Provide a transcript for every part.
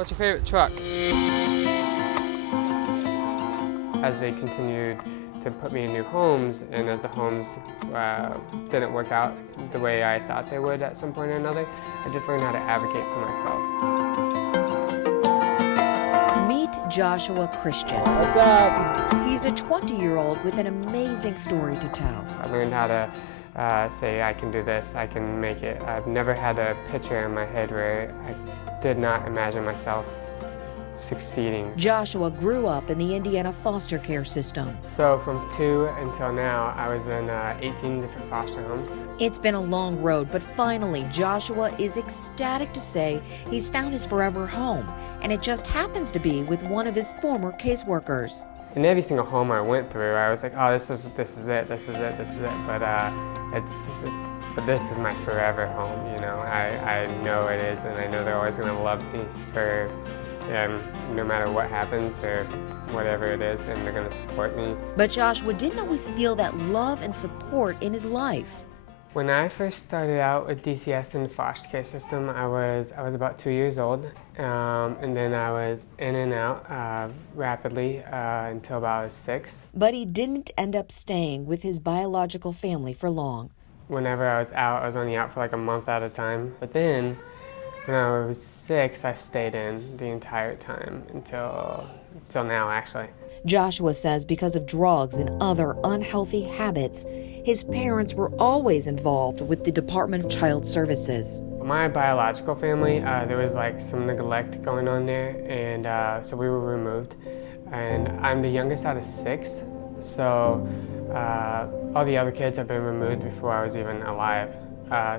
What's your favorite truck? As they continued to put me in new homes, and as the homes didn't work out the way I thought they would at some point or another, I just learned how to advocate for myself. Meet Joshua Christian. What's up? He's a 20-year-old with an amazing story to tell. I learned how to say, I can do this, I can make it. I've never had a picture in my head where I did not imagine myself succeeding. Joshua grew up in the Indiana foster care system. So from 2 until now, I was in 18 different foster homes. It's been a long road, but finally Joshua is ecstatic to say he's found his forever home, and it just happens to be with one of his former caseworkers. In every single home I went through, I was like, oh, this is it. But this is my forever home, you know. I know it is, and I know they're always gonna love me for no matter what happens or whatever it is, and they're gonna support me. But Joshua didn't always feel that love and support in his life. When I first started out with DCS in the foster care system, I was about 2 years old, and then I was in and out rapidly until about I was 6. But he didn't end up staying with his biological family for long. Whenever I was out, I was only out for like a month at a time. But then, when I was 6, I stayed in the entire time until now, actually. Joshua says because of drugs and other unhealthy habits, his parents were always involved with the Department of Child Services. My biological family, there was like some neglect going on there, and so we were removed. And I'm the youngest out of 6, so all the other kids have been removed before I was even alive.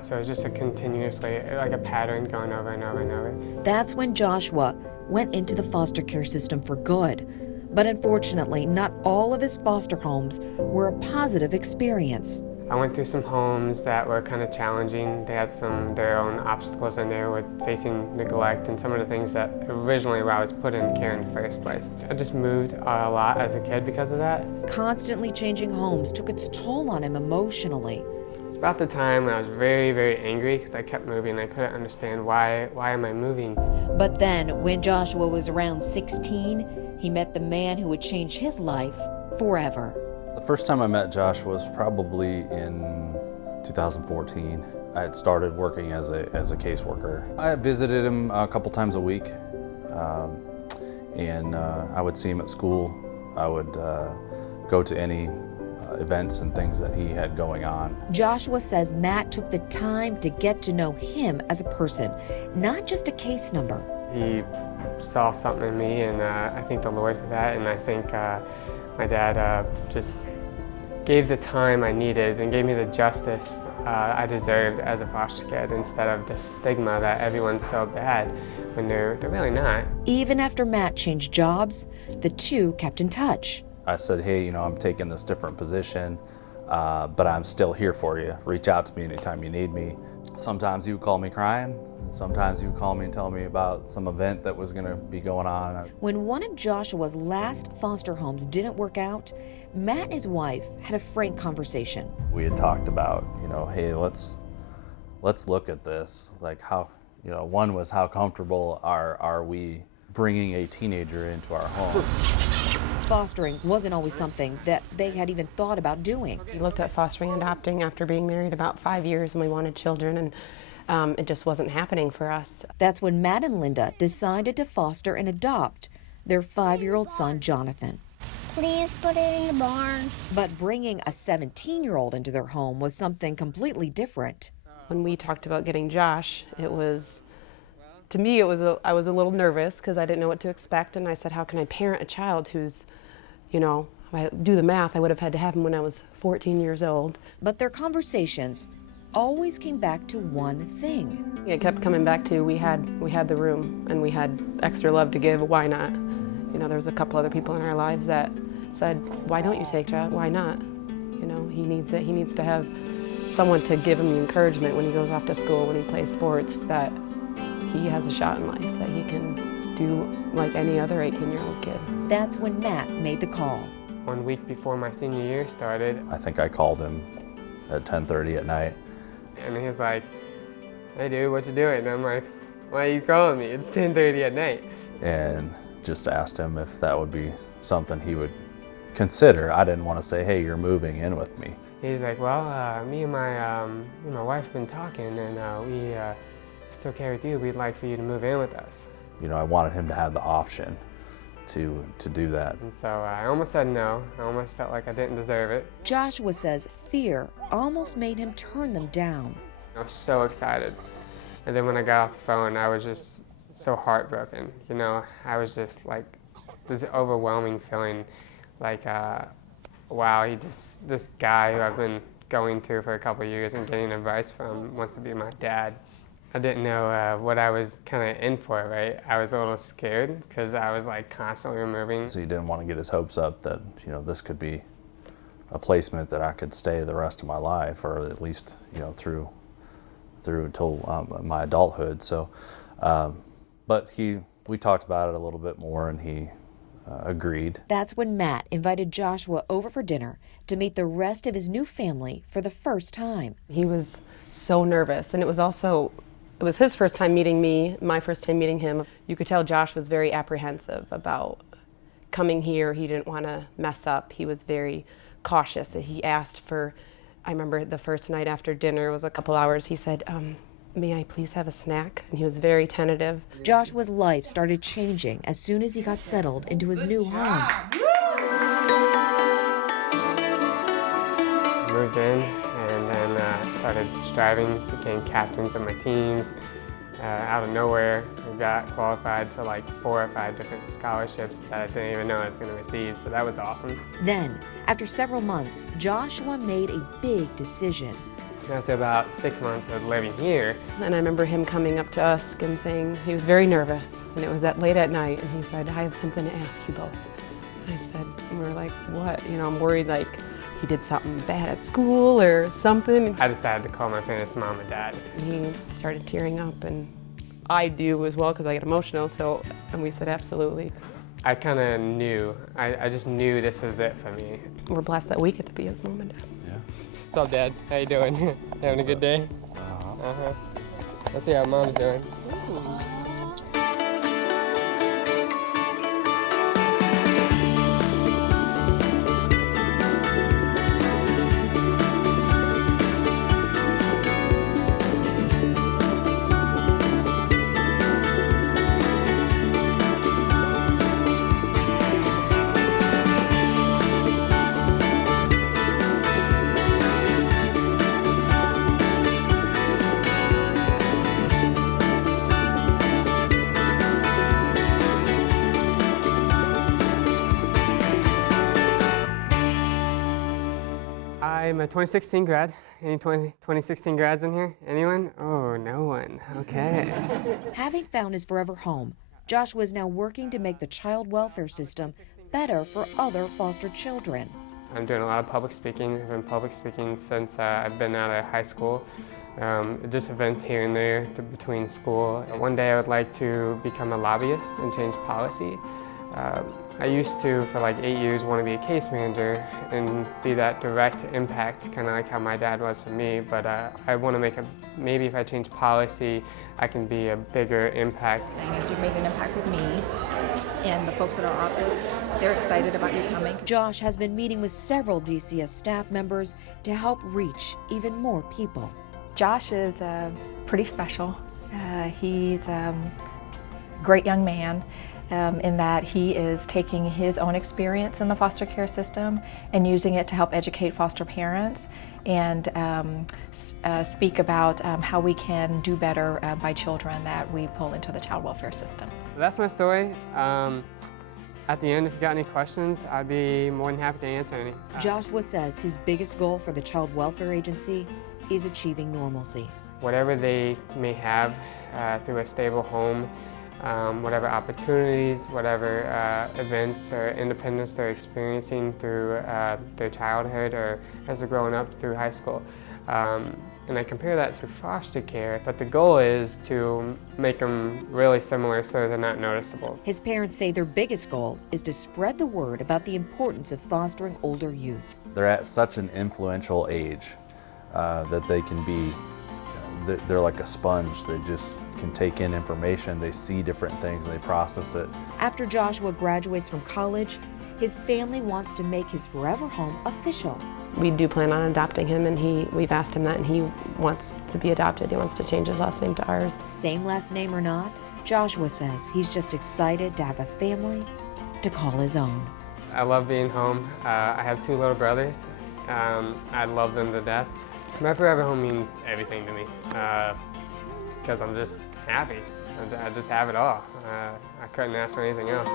So it's just a continuously, like a pattern going over and over and over. That's when Joshua went into the foster care system for good. But unfortunately, not all of his foster homes were a positive experience. I went through some homes that were kind of challenging. They had their own obstacles in there with facing neglect and some of the things that originally why I was put in care in the first place. I just moved a lot as a kid because of that. Constantly changing homes took its toll on him emotionally. It's about the time when I was very, very angry because I kept moving. I couldn't understand why am I moving. But then, when Joshua was around 16, he met the man who would change his life forever. The first time I met Josh was probably in 2014. I had started working as a caseworker. I visited him a couple times a week, and I would see him at school. I would go to any events and things that he had going on. Joshua says Matt took the time to get to know him as a person, not just a case number. He saw something in me, and I thank the Lord for that, and I think my dad just gave the time I needed and gave me the justice I deserved as a foster kid instead of the stigma that everyone's so bad when they're really not. Even after Matt changed jobs, the two kept in touch. I said, hey, you know, I'm taking this different position, but I'm still here for you. Reach out to me anytime you need me. Sometimes he would call me crying. Sometimes he would call me and tell me about some event that was going to be going on. When one of Joshua's last foster homes didn't work out, Matt and his wife had a frank conversation. We had talked about, you know, hey, let's look at this. Like how, you know, one was how comfortable are we bringing a teenager into our home? Fostering wasn't always something that they had even thought about doing. We looked at fostering and adopting after being married about 5 years, and we wanted children, and it just wasn't happening for us. That's when Matt and Linda decided to foster and adopt their 5-year-old son, Jonathan. Please put it in the barn. But bringing a 17-year-old into their home was something completely different. When we talked about getting Josh, it was, to me, I was a little nervous because I didn't know what to expect, and I said, how can I parent a child who's, you know, if I do the math, I would have had to have him when I was 14 years old. But their conversations always came back to one thing. It kept coming back to we had the room and we had extra love to give, why not? You know, there was a couple other people in our lives that said, why don't you take Chad? Why not? You know, he needs it. He needs to have someone to give him the encouragement when he goes off to school, when he plays sports, that he has a shot in life, that he can do like any other 18-year-old kid. That's when Matt made the call. 1 week before my senior year started, I think I called him at 10:30 at night. and he was like, hey dude, what you doing? And I'm like, Why are you calling me? It's 10:30 at night. And just asked him if that would be something he would consider. I didn't want to say, hey, you're moving in with me. He's like, well, me and my wife have been talking, and if it's okay with you, we'd like for you to move in with us. You know, I wanted him to have the option to do that. And so I almost said no. I almost felt like I didn't deserve it. Joshua says fear almost made him turn them down. I was so excited. And then when I got off the phone, I was just so heartbroken. You know, I was just like, this overwhelming feeling like, wow, this guy who I've been going to for a couple of years and getting advice from wants to be my dad. I didn't know what I was kind of in for, right? I was a little scared because I was like constantly moving. So he didn't want to get his hopes up that, you know, this could be a placement that I could stay the rest of my life, or at least, you know, through until my adulthood. So, but we talked about it a little bit more, and he agreed. That's when Matt invited Joshua over for dinner to meet the rest of his new family for the first time. He was so nervous, and it was his first time meeting me, my first time meeting him. You could tell Josh was very apprehensive about coming here. He didn't want to mess up. He was very cautious. He asked for, I remember the first night after dinner, it was a couple hours, he said, may I please have a snack? And he was very tentative. Joshua's life started changing as soon as he got settled into his new home. Moved in and then started striving, became captains of my teams. Out of nowhere, we got qualified for like 4 or 5 different scholarships that I didn't even know I was going to receive, so that was awesome. Then, after several months, Joshua made a big decision. After about 6 months of living here, And I remember him coming up to us and saying, he was very nervous, and it was late at night, and he said, I have something to ask you both. I said, and we were like, what? You know, I'm worried like he did something bad at school or something. I decided to call my parents mom and dad. He started tearing up, and I do as well because I get emotional, and we said absolutely. I kind of knew, I just knew this was it for me. We're blessed that we get to be his mom and dad. Yeah. What's up, Dad? How you doing? Having a good day? Uh-huh. Let's see how Mom's doing. I'm a 2016 grad. Any 2016 grads in here? Anyone? Oh, no one. Okay. Having found his forever home, Joshua is now working to make the child welfare system better for other foster children. I'm doing a lot of public speaking. I've been public speaking since I've been out of high school. Just events here and there between school. One day I would like to become a lobbyist and change policy. I used to, for like 8 years, want to be a case manager and be that direct impact, kind of like how my dad was for me, but I want to make maybe if I change policy, I can be a bigger impact. As you've made an impact with me and the folks at our office, they're excited about you coming. Josh has been meeting with several DCS staff members to help reach even more people. Josh is pretty special. He's a great young man. In that he is taking his own experience in the foster care system and using it to help educate foster parents and speak about how we can do better by children that we pull into the child welfare system. That's my story. At the end, if you got any questions, I'd be more than happy to answer any. Joshua says his biggest goal for the Child Welfare Agency is achieving normalcy. Whatever they may have through a stable home, whatever opportunities, whatever events or independence they're experiencing through their childhood or as they're growing up through high school. And I compare that to foster care, but the goal is to make them really similar so they're not noticeable. His parents say their biggest goal is to spread the word about the importance of fostering older youth. They're at such an influential age that they can be they're like a sponge. They just can take in information, they see different things, and they process it. After Joshua graduates from college, his family wants to make his forever home official. We do plan on adopting him, and we've asked him that, and he wants to be adopted. He wants to change his last name to ours. Same last name or not, Joshua says he's just excited to have a family to call his own. I love being home. I have 2 little brothers. I love them to death. My forever home means everything to me because I'm just happy. I just have it all. I couldn't ask for anything else.